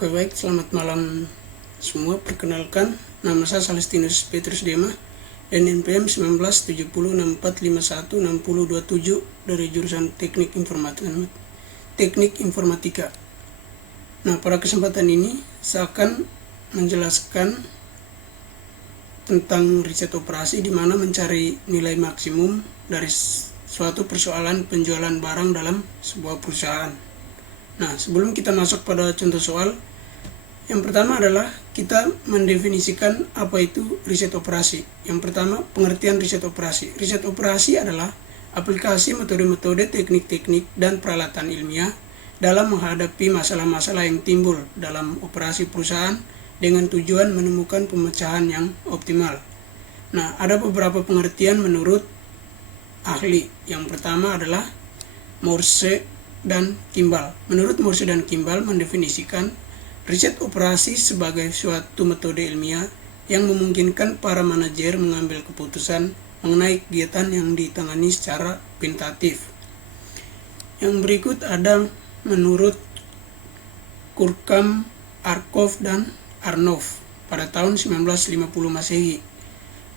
Oke, baik, selamat malam semua. Perkenalkan, nama saya Salestinus Petrus Dema, NPM 197064516027 dari jurusan Teknik Informatika. Nah, pada kesempatan ini saya akan menjelaskan tentang riset operasi, di mana mencari nilai maksimum dari suatu persoalan penjualan barang dalam sebuah perusahaan. Nah, sebelum kita masuk pada contoh soal, yang pertama adalah kita mendefinisikan apa itu riset operasi. Yang pertama, pengertian riset operasi. Riset operasi adalah aplikasi metode-metode, teknik-teknik, dan peralatan ilmiah dalam menghadapi masalah-masalah yang timbul dalam operasi perusahaan dengan tujuan menemukan pemecahan yang optimal. Nah, ada beberapa pengertian menurut ahli. Yang pertama adalah Morse dan Kimball. Menurut Morse dan Kimball mendefinisikan riset operasi sebagai suatu metode ilmiah yang memungkinkan para manajer mengambil keputusan mengenai kegiatan yang ditangani secara kuantitatif. Yang berikut ada menurut Kurkam, Arkov, dan Arnov pada tahun 1950 Masehi.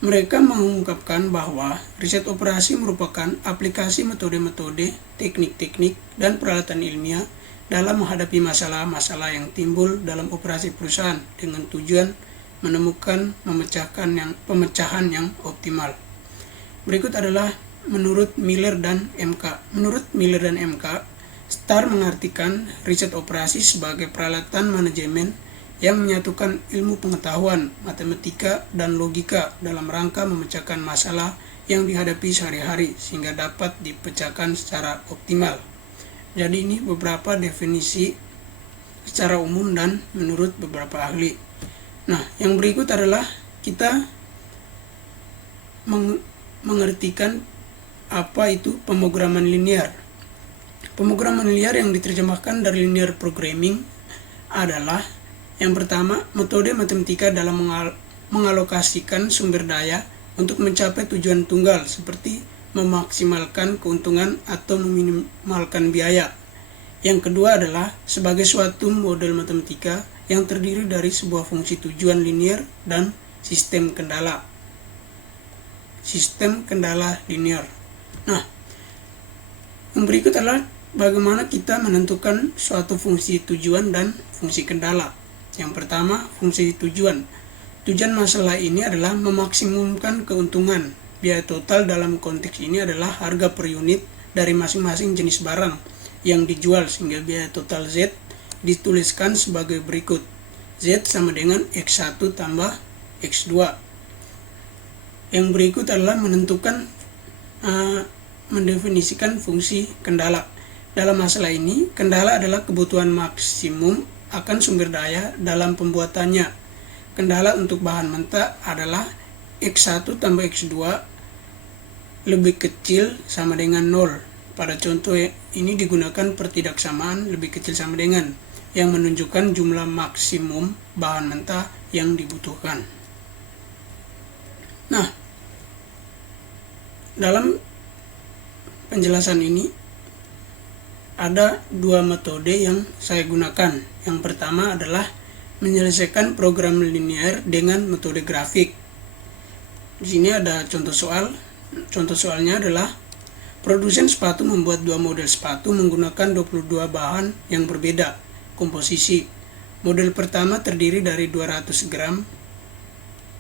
Mereka mengungkapkan bahwa riset operasi merupakan aplikasi metode-metode, teknik-teknik, dan peralatan ilmiah dalam menghadapi masalah-masalah yang timbul dalam operasi perusahaan dengan tujuan menemukan pemecahan yang optimal. Berikut adalah menurut Miller dan MK. Menurut Miller dan MK, STAR mengartikan riset operasi sebagai peralatan manajemen yang menyatukan ilmu pengetahuan, matematika, dan logika dalam rangka memecahkan masalah yang dihadapi sehari-hari sehingga dapat dipecahkan secara optimal. Jadi ini beberapa definisi secara umum dan menurut beberapa ahli. Nah, yang berikut adalah kita mengertikan apa itu pemrograman linear. Pemrograman linear yang diterjemahkan dari linear programming adalah yang pertama, metode matematika dalam mengalokasikan sumber daya untuk mencapai tujuan tunggal seperti memaksimalkan keuntungan atau meminimalkan biaya. Yang kedua adalah sebagai suatu model matematika yang terdiri dari sebuah fungsi tujuan linear dan sistem kendala. Sistem kendala linear. Nah, yang berikut adalah bagaimana kita menentukan suatu fungsi tujuan dan fungsi kendala. Yang pertama, fungsi tujuan. Tujuan masalah ini adalah memaksimumkan keuntungan. Biaya total dalam konteks ini adalah harga per unit dari masing-masing jenis barang yang dijual, sehingga biaya total Z dituliskan sebagai berikut. Z sama dengan X1 tambah X2. Yang berikut adalah mendefinisikan fungsi kendala. Dalam masalah ini, kendala adalah kebutuhan maksimum akan sumber daya dalam pembuatannya. Kendala untuk bahan mentah adalah X1 tambah X2 lebih kecil sama dengan 0. Pada contoh ini digunakan pertidaksamaan lebih kecil sama dengan yang menunjukkan jumlah maksimum bahan mentah yang dibutuhkan. Nah, dalam penjelasan ini ada dua metode yang saya gunakan. Yang pertama adalah menyelesaikan program linear dengan metode grafik. Di sini ada contoh soal. Contoh soalnya adalah produsen sepatu membuat dua model sepatu menggunakan 22 bahan yang berbeda komposisi. Model pertama terdiri dari 200 gram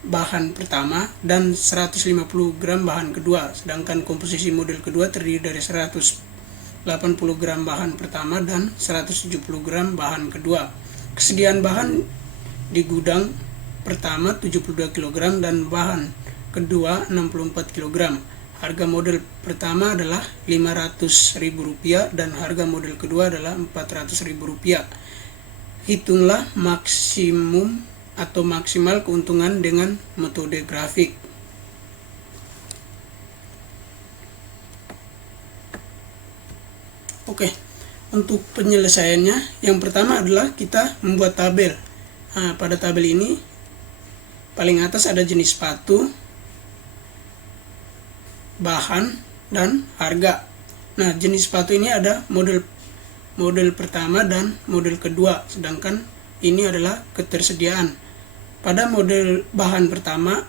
bahan pertama dan 150 gram bahan kedua, sedangkan komposisi model kedua terdiri dari 180 gram bahan pertama dan 170 gram bahan kedua. Kesediaan bahan di gudang pertama 72 kg dan bahan kedua 64 kg. Harga model pertama adalah Rp500.000 dan harga model kedua adalah Rp400.000. Hitunglah maksimum atau maksimal keuntungan dengan metode grafik. Oke, untuk penyelesaiannya, yang pertama adalah kita membuat tabel. Nah, pada tabel ini paling atas ada jenis sepatu, bahan, dan harga. Nah, jenis sepatu ini ada model pertama dan model kedua, sedangkan ini adalah ketersediaan. Pada model bahan pertama,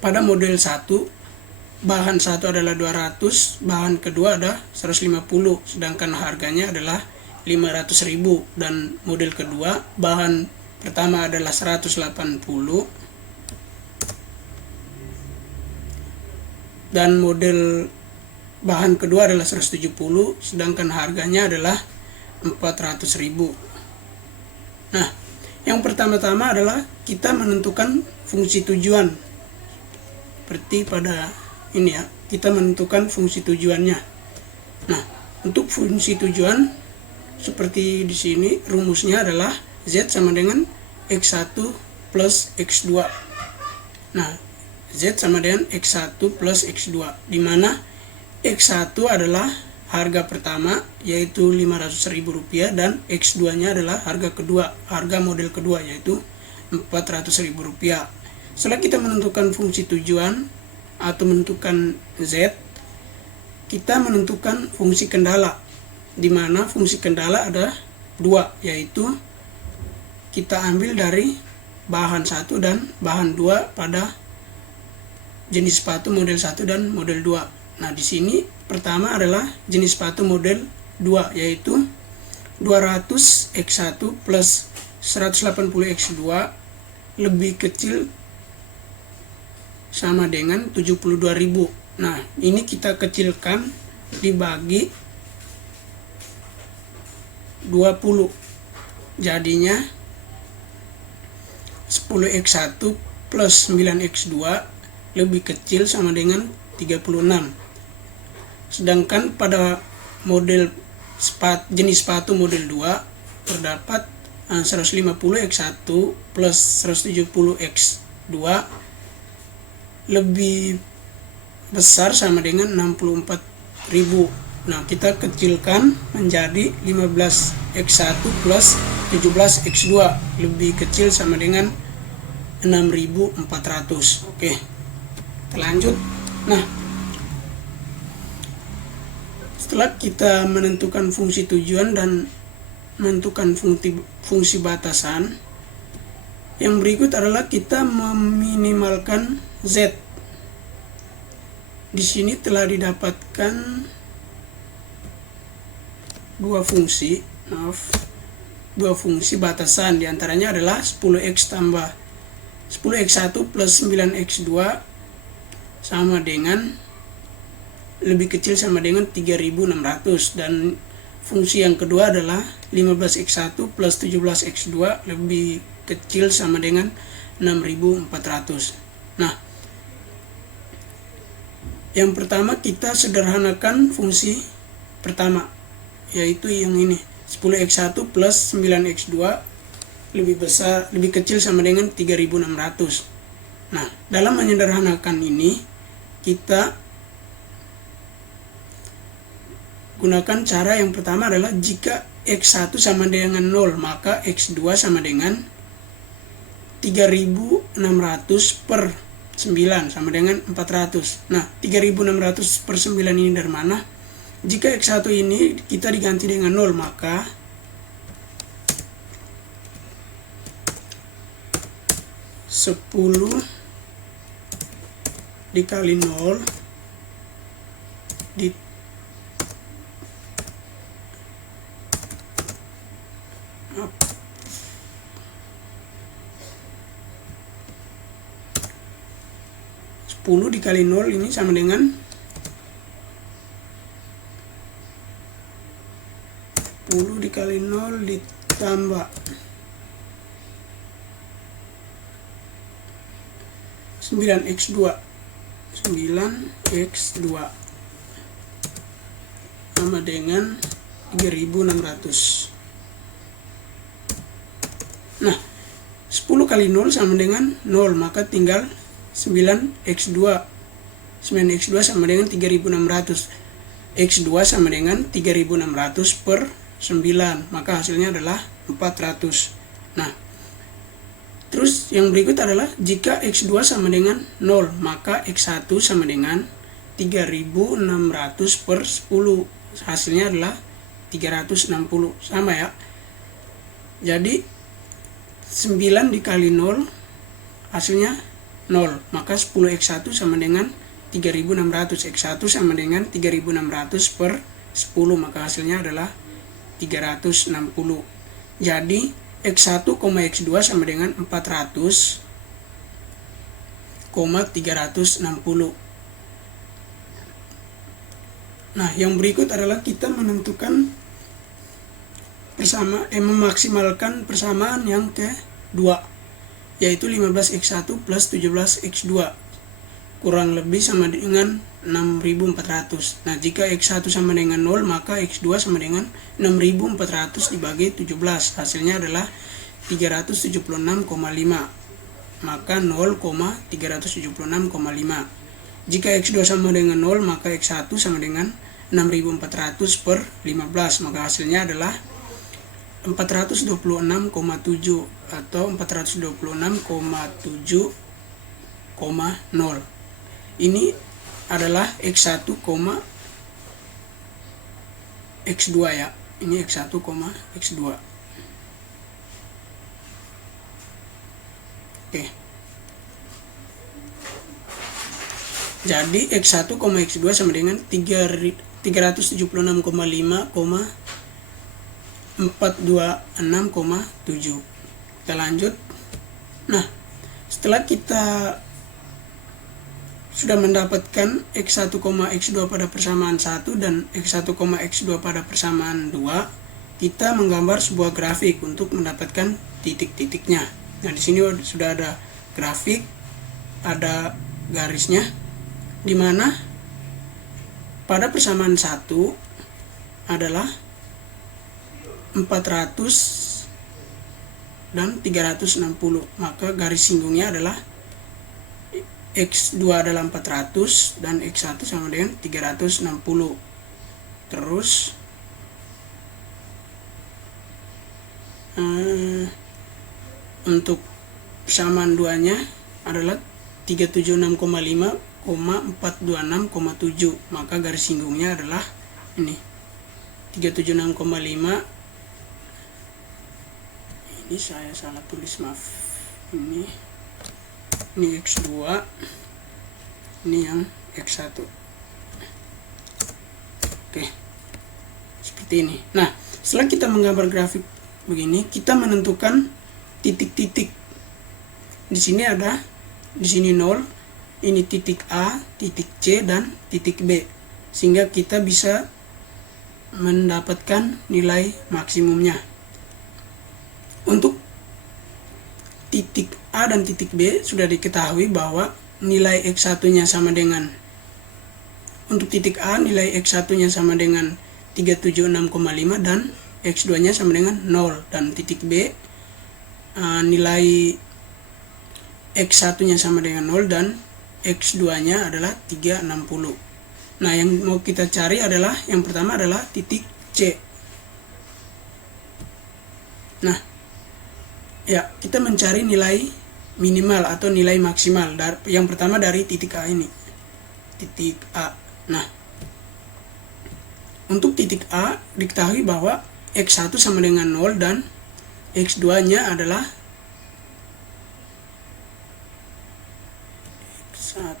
pada model 1, bahan 1 adalah 200, bahan kedua ada 150, sedangkan harganya adalah 500.000. Dan model kedua, bahan pertama adalah 180, dan model bahan kedua adalah 170, sedangkan harganya adalah 400.000. Nah, yang pertama-tama adalah kita menentukan fungsi tujuan. Seperti pada ini ya, kita menentukan fungsi tujuannya. Nah, untuk fungsi tujuan seperti di sini rumusnya adalah Z sama dengan X1 plus X2. Nah, Z sama dengan X1 plus X2, di mana X1 adalah harga pertama yaitu Rp500.000 dan X2-nya adalah harga kedua, harga model kedua yaitu Rp400.000. Setelah kita menentukan fungsi tujuan atau menentukan Z, kita menentukan fungsi kendala, di mana fungsi kendala ada dua, yaitu kita ambil dari bahan 1 dan bahan 2 pada jenis sepatu model 1 dan model 2. Nah, di sini pertama adalah jenis sepatu model 2, yaitu 200 X1 plus 180 X2 lebih kecil sama dengan 72.000. Nah, ini kita kecilkan dibagi 20. Jadinya 10X1 plus 9X2 lebih kecil sama dengan 36. Sedangkan pada model jenis sepatu model 2 terdapat 150X1 plus 170X2 lebih besar sama dengan 64.000. Nah, kita kecilkan menjadi 15X1 plus 17X2 lebih kecil sama dengan 6.400. Oke, kita lanjut. Nah, setelah kita menentukan fungsi tujuan dan menentukan fungsi batasan, yang berikut adalah kita meminimalkan Z. Di sini telah didapatkan dua fungsi batasan, diantaranya adalah 10X1 plus 9X2 sama dengan lebih kecil sama dengan 3.600, dan fungsi yang kedua adalah 15X1 plus 17X2 lebih kecil sama dengan 6.400. Nah, yang pertama kita sederhanakan fungsi pertama, yaitu yang ini 10X1 plus 9X2 lebih kecil sama dengan 3.600. Nah, dalam menyederhanakan ini kita gunakan cara yang pertama adalah jika X1 sama dengan 0, maka X2 sama dengan 3.600 per 9 sama dengan 400. Nah, 3.600 per 9 ini dari mana? Jika X1 ini kita diganti dengan 0, maka (10) dikali 0 di 10 dikali 0 ini sama dengan 10 dikali 0 ditambah 9X2 sama dengan 3.600. Nah, 10 kali 0 sama dengan 0, maka tinggal 9X2 sama dengan 3.600. X2 sama dengan 3.600 per 9, maka hasilnya adalah 400. Nah, terus yang berikut adalah jika X2 sama dengan 0, maka X1 sama dengan 3.600 per 10, hasilnya adalah 360. Sama ya. Jadi 9 dikali 0 hasilnya 0, maka 10x1 sama dengan 3600. X1 sama dengan 3600 per 10, maka hasilnya adalah 360. Jadi X1, X2 sama dengan 400, 360. Nah, yang berikut adalah kita menentukan memaksimalkan persamaan yang kedua, yaitu 15x1 plus 17x2 kurang lebih sama dengan 6400. Nah, jika x1 sama dengan 0, maka x2 sama dengan 6400 dibagi 17. Hasilnya adalah 376,5. Maka 0,376,5. Jika x2 sama dengan 0, maka x1 sama dengan 6400 per 15. Maka hasilnya adalah 426,7 atau 426,7,0. Ini adalah x1, x2 ya. Ini x1, x2. Oke. Jadi x1, x2 sama dengan 376,5,426,7. Kita lanjut. Nah, setelah kita sudah mendapatkan x1, x2 pada persamaan 1 dan x1, x2 pada persamaan 2, kita menggambar sebuah grafik untuk mendapatkan titik-titiknya. Nah, di sini sudah ada grafik, ada garisnya, di mana pada persamaan 1 adalah 400 dan 360, maka garis singgungnya adalah x2 adalah 400 dan x1 sama dengan 360. Terus untuk persamaan 2-nya adalah 376,5,426,7, maka garis singgungnya adalah ini 376,5. Ini saya salah tulis, maaf. Ini x2, ini yang x1. Oke, seperti ini. Nah, setelah kita menggambar grafik begini, kita menentukan titik-titik. Di sini 0, ini titik A, titik C, dan titik B, sehingga kita bisa mendapatkan nilai maksimumnya. Untuk titik A dan titik B sudah diketahui bahwa nilai x1-nya sama dengan, untuk titik A nilai x1-nya sama dengan 376,5 dan x2-nya sama dengan 0, dan titik B nilai x1-nya sama dengan 0 dan x2-nya adalah 360. Nah, yang mau kita cari adalah, yang pertama adalah titik C. Nah, ya, kita mencari nilai minimal atau nilai maksimal. Yang pertama dari titik A ini, titik A. Nah, untuk titik A diketahui bahwa x1 sama dengan 0 dan x2-nya adalah x1.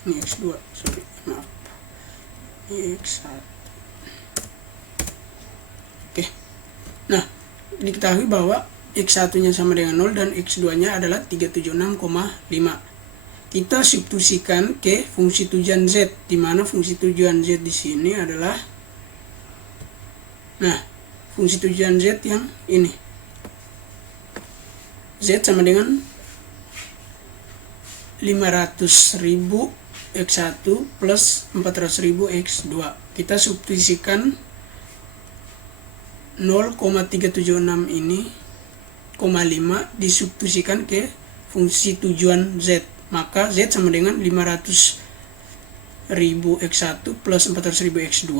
Ini x2, sorry, maaf. Ini x1. Oke. Nah, diketahui bahwa x1-nya sama dengan 0 dan x2-nya adalah 376,5. Kita substitusikan ke fungsi tujuan z, di mana fungsi tujuan z di sini adalah, nah, fungsi tujuan z yang ini. Z sama dengan 500.000 x1 plus 400.000 x2. Kita substitusikan 0,376 ini, 5 disubstitusikan ke fungsi tujuan z. Maka z sama dengan 500.000 x1 plus 400.000 x2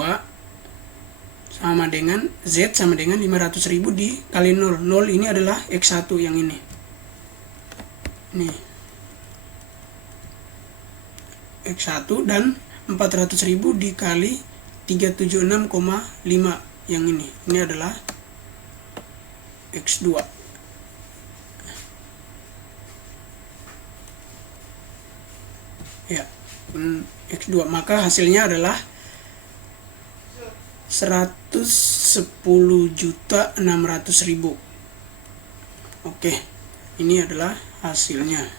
sama dengan z sama dengan 500.000 dikali 0. 0 ini adalah x1 yang ini. Nih. X1 dan 400.000 dikali 376,5 yang ini adalah X2. Ya, X2, maka hasilnya adalah 110.600.000. Oke, ini adalah hasilnya.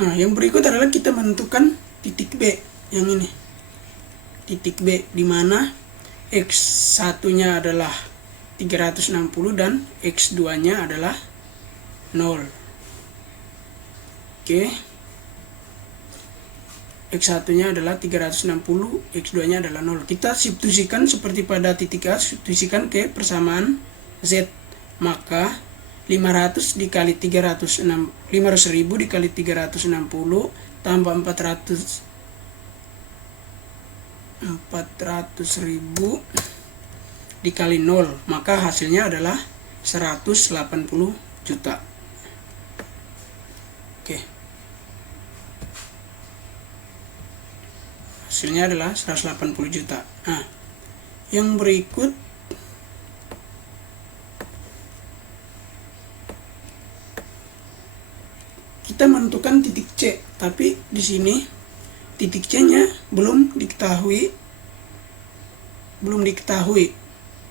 Nah, yang berikut adalah kita menentukan titik B yang ini. Titik B di mana X1-nya adalah 360 dan X2-nya adalah 0. Oke. X1-nya adalah 360, X2-nya adalah 0. Kita substitusikan seperti pada titik A, substitusikan ke persamaan Z. Maka 500 dikali 500.000 dikali 360 tambah 400.000 dikali 0, maka hasilnya adalah 180 juta. Oke. Hasilnya adalah 180 juta. Nah, yang berikut kita menentukan titik C, tapi di sini titik C-nya belum diketahui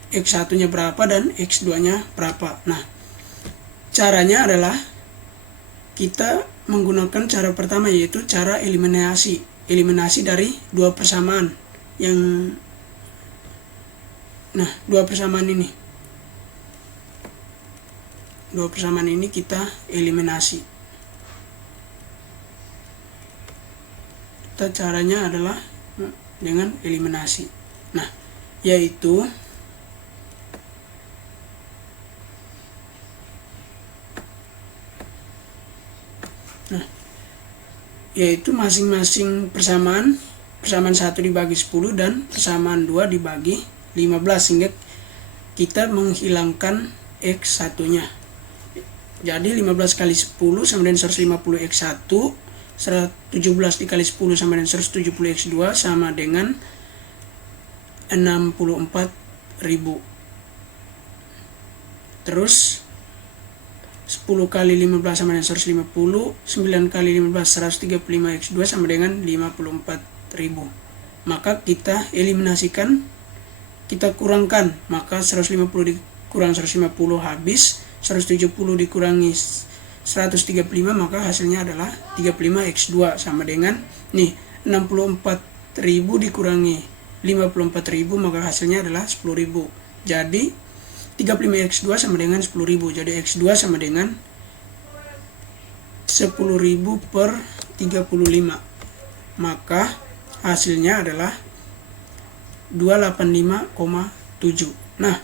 X1-nya berapa dan X2-nya berapa. Nah, caranya adalah kita menggunakan cara pertama, yaitu cara eliminasi dari dua persamaan yang dua persamaan ini kita eliminasi. Caranya adalah dengan eliminasi. Yaitu masing-masing persamaan 1 dibagi 10 dan persamaan 2 dibagi 15, sehingga kita menghilangkan X1-nya. Jadi 15 kali 10 sama dengan 150 X1, 117 dikali 10 sama dengan 170 X2 sama dengan 64.000. Terus 10 kali 15 sama dengan 150, 9 kali 15 135 X2 sama dengan 54.000. Maka kita eliminasikan, kita kurangkan, maka 150 dikurang 150 habis, 170 dikurangi 135, maka hasilnya adalah 35 X2 sama dengan 64.000 dikurangi 54.000, maka hasilnya adalah 10.000. Jadi 35 X2 sama dengan 10.000. Jadi X2 sama dengan 10.000 per 35. Maka hasilnya adalah 285,7. Nah,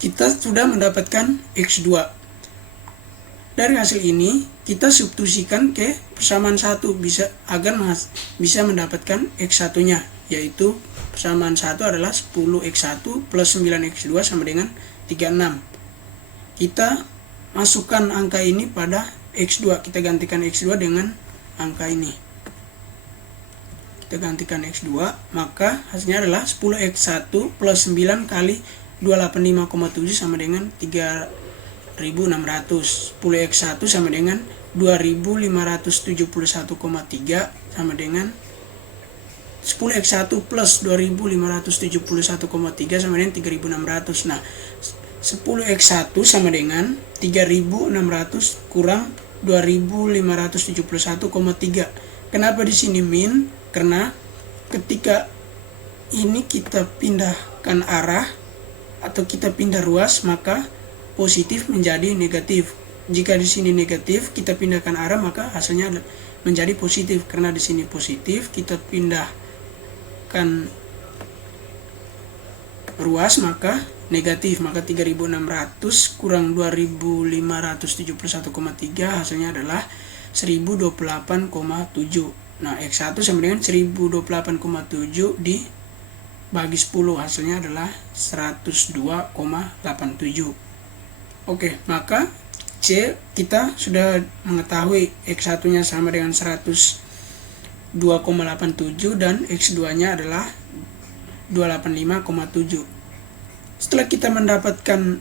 kita sudah mendapatkan X2. Dari hasil ini kita substitusikan ke persamaan 1 agar bisa mendapatkan X1-nya, yaitu persamaan 1 adalah 10X1 plus 9X2 sama dengan 36. Kita masukkan angka ini pada X2, kita gantikan X2 dengan angka ini. Kita gantikan X2, maka hasilnya adalah 10X1 plus 9 kali 285,7 sama dengan 3.600. 10X1 sama dengan 2.571,3 sama dengan 10X1 plus 2.571,3 sama dengan 3.600. Nah, 10X1 sama dengan 3.600 kurang 2.571,3. Kenapa di sini min? Karena ketika ini kita pindahkan arah atau kita pindah ruas, maka positif menjadi negatif. Jika di sini negatif, kita pindahkan arah, maka hasilnya menjadi positif. Karena di sini positif, kita pindahkan ruas, maka negatif. Maka 3.600 kurang 2.571,3 hasilnya adalah 1.028,7. Nah, X1 sama dengan 1.028,7 bagi 10, hasilnya adalah 102,87. Oke, maka C kita sudah mengetahui X1 nya sama dengan 102,87 dan X2 nya adalah 285,7. Setelah kita mendapatkan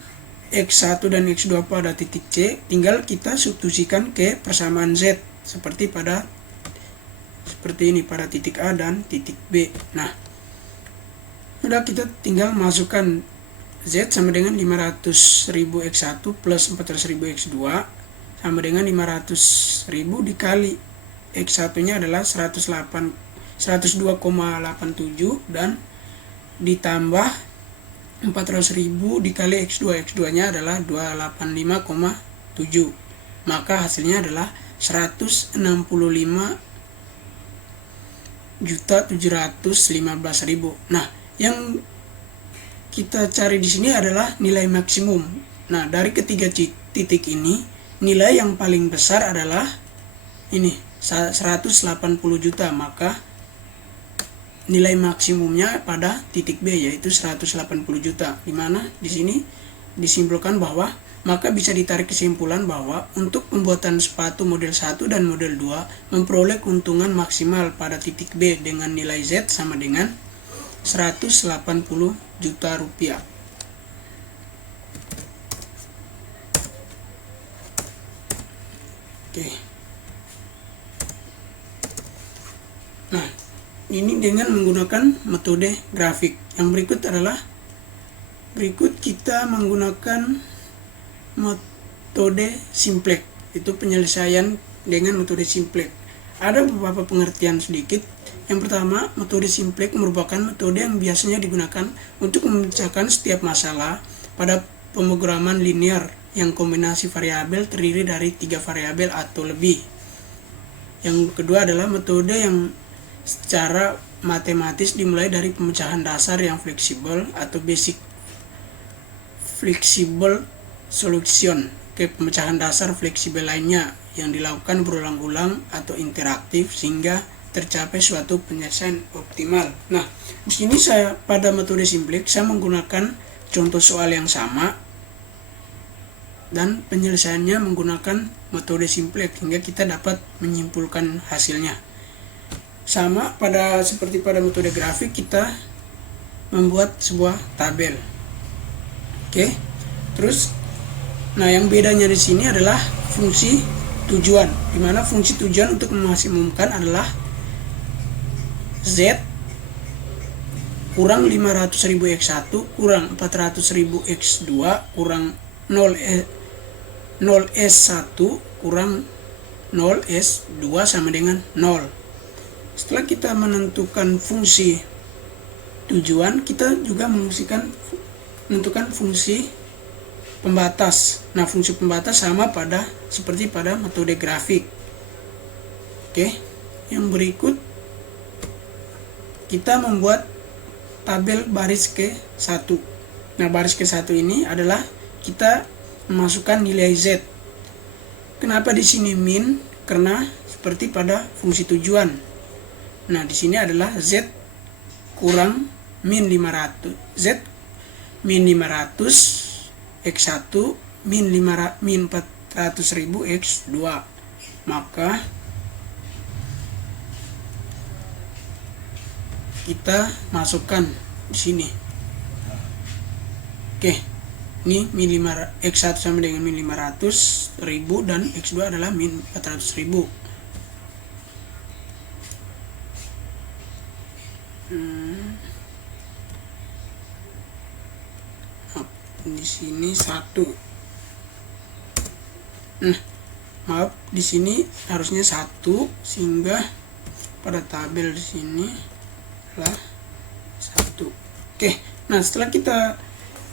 X1 dan X2 pada titik C, tinggal kita substitusikan ke persamaan Z seperti ini pada titik A dan titik B. Nah, udah kita tinggal masukkan Z sama dengan 500.000 X1 plus 400.000 X2 sama dengan 500.000 dikali X1 nya adalah 102,87 dan ditambah 400.000 dikali X2. X2 nya adalah 285,7. Maka hasilnya adalah 165.715.000. Nah, yang kita cari di sini adalah nilai maksimum. Nah, dari ketiga titik ini, nilai yang paling besar adalah ini 180 juta, maka nilai maksimumnya pada titik B yaitu 180 juta. Di mana di sini disimpulkan bahwa maka bisa ditarik kesimpulan bahwa untuk pembuatan sepatu model 1 dan model 2 memperoleh keuntungan maksimal pada titik B dengan nilai Z sama dengan 180 juta rupiah. Oke. Nah, ini dengan menggunakan metode grafik. Yang berikut kita menggunakan metode simplex. Itu penyelesaian dengan metode simplex. Ada beberapa pengertian sedikit. Yang pertama, metode simplex merupakan metode yang biasanya digunakan untuk memecahkan setiap masalah pada pemrograman linear yang kombinasi variabel terdiri dari 3 variabel atau lebih. Yang kedua adalah metode yang secara matematis dimulai dari pemecahan dasar yang fleksibel atau basic flexible solution ke pemecahan dasar fleksibel lainnya yang dilakukan berulang-ulang atau interaktif sehingga tercapai suatu penyelesaian optimal. Nah, di sini saya pada metode simplex saya menggunakan contoh soal yang sama dan penyelesaiannya menggunakan metode simplex hingga kita dapat menyimpulkan hasilnya. Sama seperti pada metode grafik, kita membuat sebuah tabel. Oke. Terus yang bedanya di sini adalah fungsi tujuan, di mana fungsi tujuan untuk memaksimumkan adalah Z kurang 500.000 X1 kurang 400.000 X2 kurang 0S1 kurang 0S2 sama dengan 0. Setelah kita menentukan fungsi tujuan, kita juga menentukan fungsi pembatas. Nah, fungsi pembatas sama seperti pada metode grafik. Oke, yang berikut kita membuat tabel baris ke-1. Nah, baris ke-1 ini adalah kita memasukkan nilai Z. Kenapa di sini min? Karena seperti pada fungsi tujuan. Nah, di sini adalah Z kurang min 500. Z min 500 X1 min 400.000 X2. Maka kita masukkan di sini. Oke. Ini min 5 X1 sama dengan min 500.000 dan X2 adalah min 400.000. Di sini 1. Maaf, di sini harusnya 1 sehingga pada tabel di sini adalah 1. Oke. Nah, setelah kita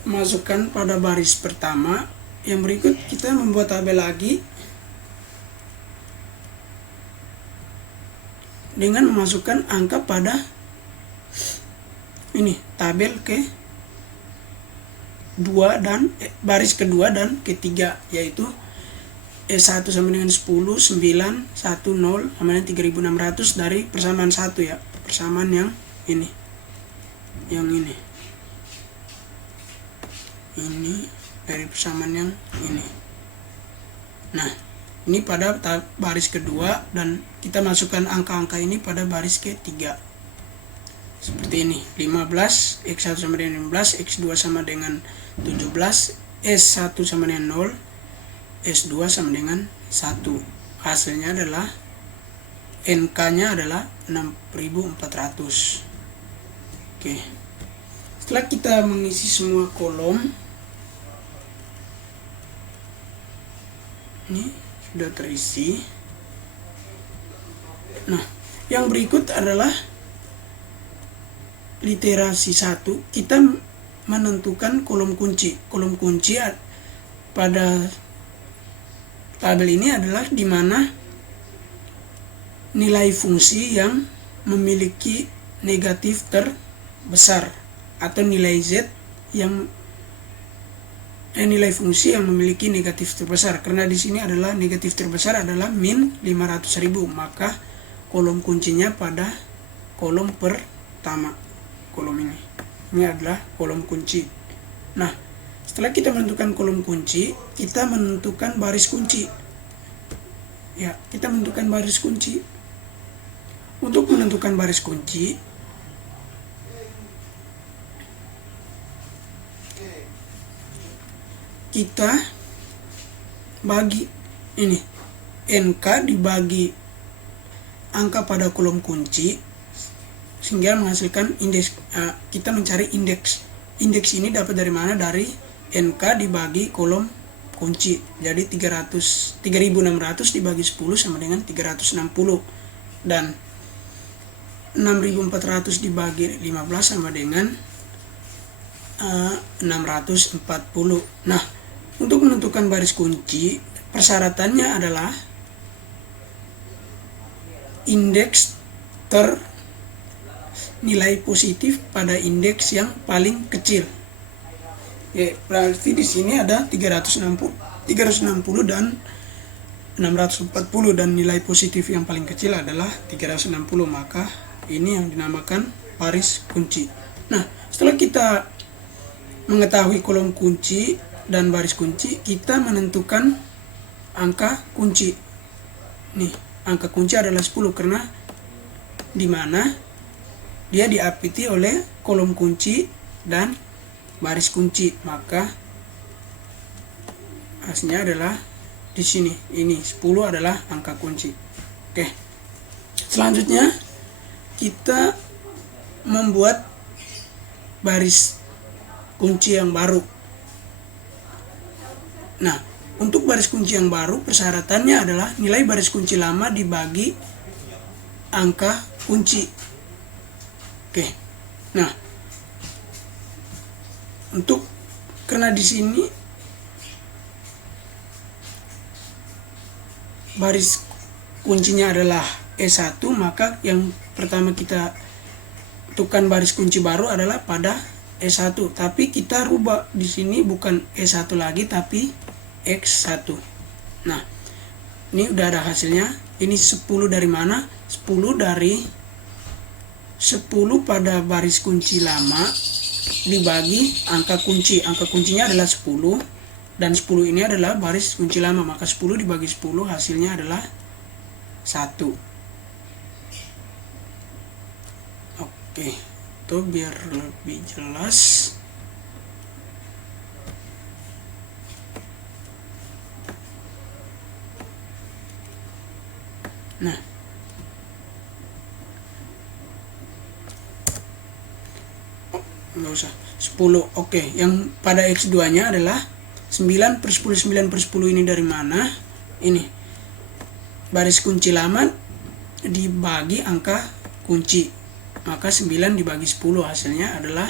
masukkan pada baris pertama, yang berikut kita membuat tabel lagi dengan memasukkan angka pada ini tabel ke-2 dan baris kedua dan ketiga, yaitu E1 sama dengan 10, 9, 1, 0 sama dengan 3600 dari persamaan 1 ya, persamaan yang ini. yang ini dari persamaan yang ini. Nah, ini pada baris kedua, dan kita masukkan angka-angka ini pada baris ketiga. Seperti ini, 15, X1 sama dengan 15, X2 sama dengan 17, S1 sama dengan 0, S2 sama dengan 1. Hasilnya adalah, NK-nya adalah 6400. Oke. Setelah kita mengisi semua kolom, ini sudah terisi. Nah, yang berikut adalah literasi 1. Kita menentukan kolom kunci. Kolom kunci pada tabel ini adalah di mana nilai fungsi yang memiliki negatif terbesar, atau nilai Z yang nilai fungsi yang memiliki negatif terbesar. Karena di sini adalah negatif terbesar adalah min 500.000, maka kolom kuncinya pada kolom pertama. Kolom ini adalah kolom kunci. Nah, setelah kita menentukan kolom kunci, kita menentukan baris kunci. Ya, kita menentukan baris kunci. Untuk menentukan baris kunci, kita bagi ini NK dibagi angka pada kolom kunci sehingga menghasilkan indeks. Kita mencari indeks. Indeks ini dapat dari mana? Dari NK dibagi kolom kunci. Jadi 3600 dibagi 10 sama dengan 360, dan 6400 dibagi 15 sama dengan 640. Nah, untuk menentukan baris kunci, persyaratannya adalah indeks nilai positif pada indeks yang paling kecil. Ya, berarti di sini ada 360 dan 640, dan nilai positif yang paling kecil adalah 360, maka ini yang dinamakan baris kunci. Nah, setelah kita mengetahui kolom kunci dan baris kunci, kita menentukan angka kunci. Nih, angka kunci adalah 10 karena di mana dia diapiti oleh kolom kunci dan baris kunci, maka hasilnya adalah di sini. Ini 10 adalah angka kunci. Oke. Selanjutnya kita membuat baris kunci yang baru. Nah, untuk baris kunci yang baru, persyaratannya adalah nilai baris kunci lama dibagi angka kunci. Oke. Nah, karena di sini baris kuncinya adalah E1, maka yang pertama kita tentukan baris kunci baru adalah pada E1, tapi kita rubah di sini bukan E1 lagi tapi X1. Nah, ini udah ada hasilnya. Ini 10 dari mana? 10 dari 10 pada baris kunci lama dibagi angka kunci. Angka kuncinya adalah 10, dan 10 ini adalah baris kunci lama, maka 10 dibagi 10 hasilnya adalah 1. Oke, itu biar lebih jelas. Nah, nggak usah 10. Oke, yang pada X2 nya adalah 9 per 10. 9 per 10 ini dari mana? Ini baris kunci lama dibagi angka kunci, maka 9 dibagi 10 hasilnya adalah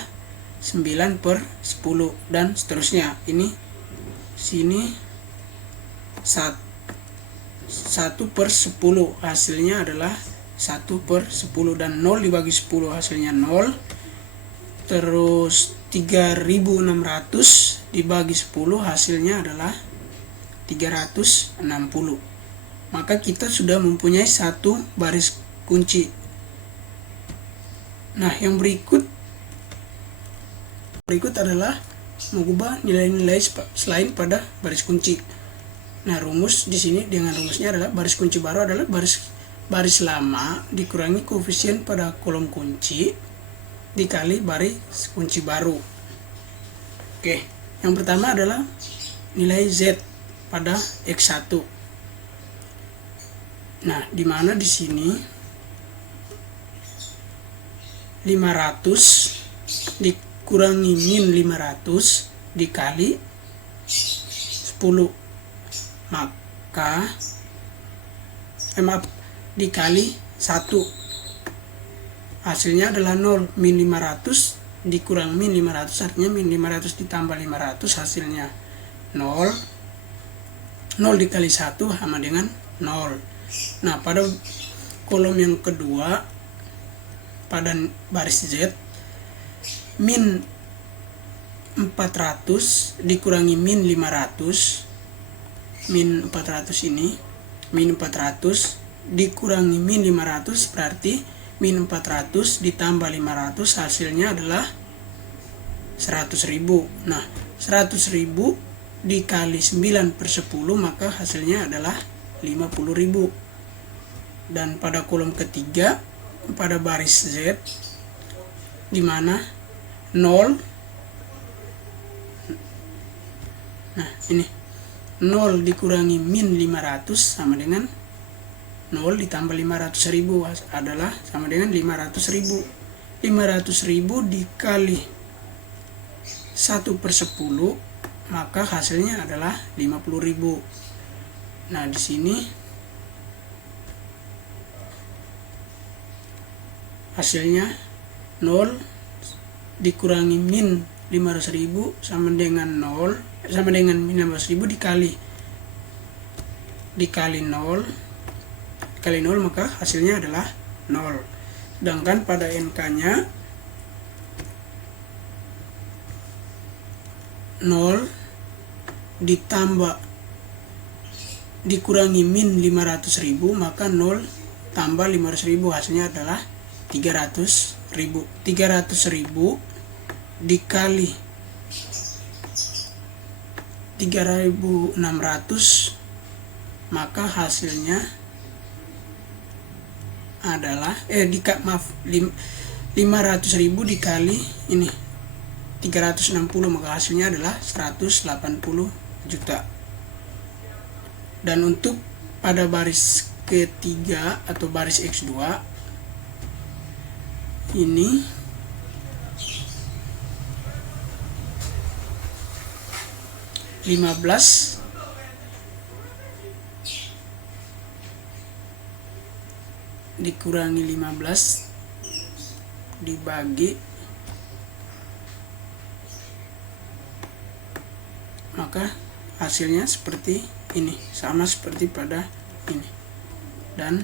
9 per 10, dan seterusnya. Ini sini 1 per 10 hasilnya adalah 1 per 10, dan 0 dibagi 10 hasilnya 0. Terus 3600 dibagi 10 hasilnya adalah 360. Maka kita sudah mempunyai satu baris kunci. Nah, yang berikut Berikut adalah mengubah nilai-nilai selain pada baris kunci. Nah, rumus di sini dengan rumusnya adalah baris kunci baru adalah baris lama dikurangi koefisien pada kolom kunci dikali baris kunci baru. Oke, yang pertama adalah nilai Z pada X1. Nah, di mana di sini 500 dikurangi min 500 dikali 10, maka dikali 1, hasilnya adalah 0. Min 500 dikurang min 500 artinya min 500 ditambah 500 hasilnya 0. 0 dikali 1 sama dengan 0. Nah, pada kolom yang kedua pada baris Z, min 400 dikurangi min 500, min 400 ini, min 400 dikurangi min 500 berarti min 400 ditambah 500 hasilnya adalah 100.000. Nah, 100.000 dikali 9/10 maka hasilnya adalah 50.000. Dan pada kolom ketiga pada baris Z, di mana 0, nah ini 0 dikurangi min 500 sama dengan 0 ditambah 500.000 adalah sama dengan 500.000. 500.000 dikali 1/10 maka hasilnya adalah 50.000. Nah, di sini hasilnya 0 dikurangi min 500.000 sama dengan 0 sama dengan min 500.000 dikali 0 maka hasilnya adalah 0. Sedangkan pada NK-nya 0 ditambah dikurangi min 500.000 maka 0 tambah 500.000 hasilnya adalah 300.000. 300.000 dikali 3.600 maka hasilnya adalah 500.000 dikali ini 360 maka hasilnya adalah 180 juta. Dan untuk pada baris ketiga atau baris X2 ini (15) dikurangi 15 dibagi maka hasilnya seperti ini, sama seperti pada ini, dan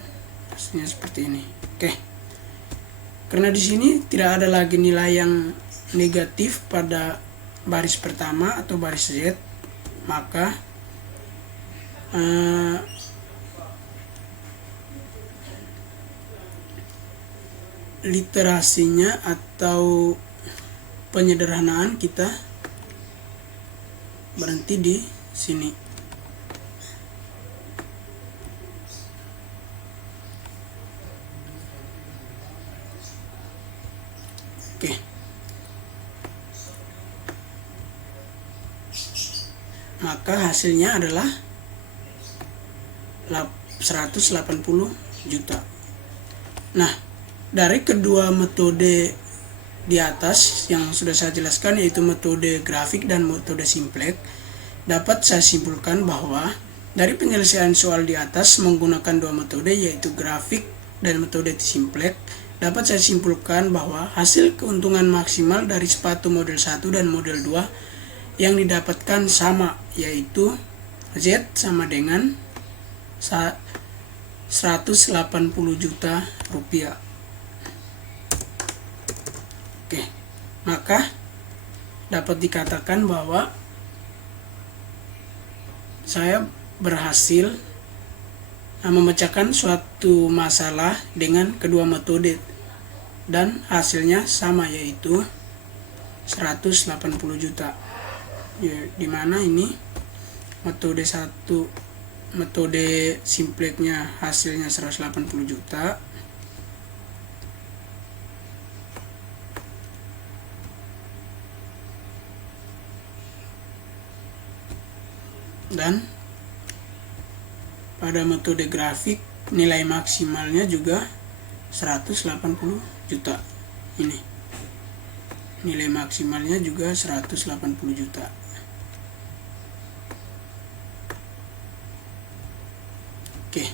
hasilnya seperti ini. Oke, karena di sini tidak ada lagi nilai yang negatif pada baris pertama atau baris Z, maka literasinya atau penyederhanaan kita berhenti di sini. Oke. Maka hasilnya adalah 180 juta. Nah, dari kedua metode di atas yang sudah saya jelaskan, yaitu metode grafik dan metode simplex, dapat saya simpulkan bahwa dari penyelesaian soal di atas menggunakan dua metode, yaitu grafik dan metode simplex, dapat saya simpulkan bahwa hasil keuntungan maksimal dari sepatu model 1 dan model 2 yang didapatkan sama, yaitu Z sama dengan 180 juta rupiah. Oke, maka dapat dikatakan bahwa saya berhasil memecahkan suatu masalah dengan kedua metode dan hasilnya sama, yaitu 180 juta. Ya, dimana ini metode simpleknya hasilnya 180 juta, dan pada metode grafik nilai maksimalnya juga 180 juta. Ini nilai maksimalnya juga 180 juta. Oke.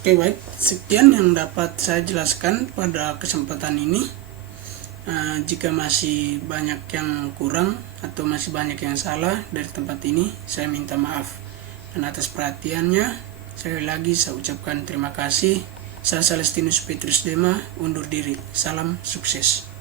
Oke, baik. Sekian yang dapat saya jelaskan pada kesempatan ini. Jika masih banyak yang kurang atau masih banyak yang salah dari tempat ini, saya minta maaf. Dan atas perhatiannya, sekali lagi saya ucapkan terima kasih. Saya Celestinus Petrus Dema, undur diri. Salam sukses.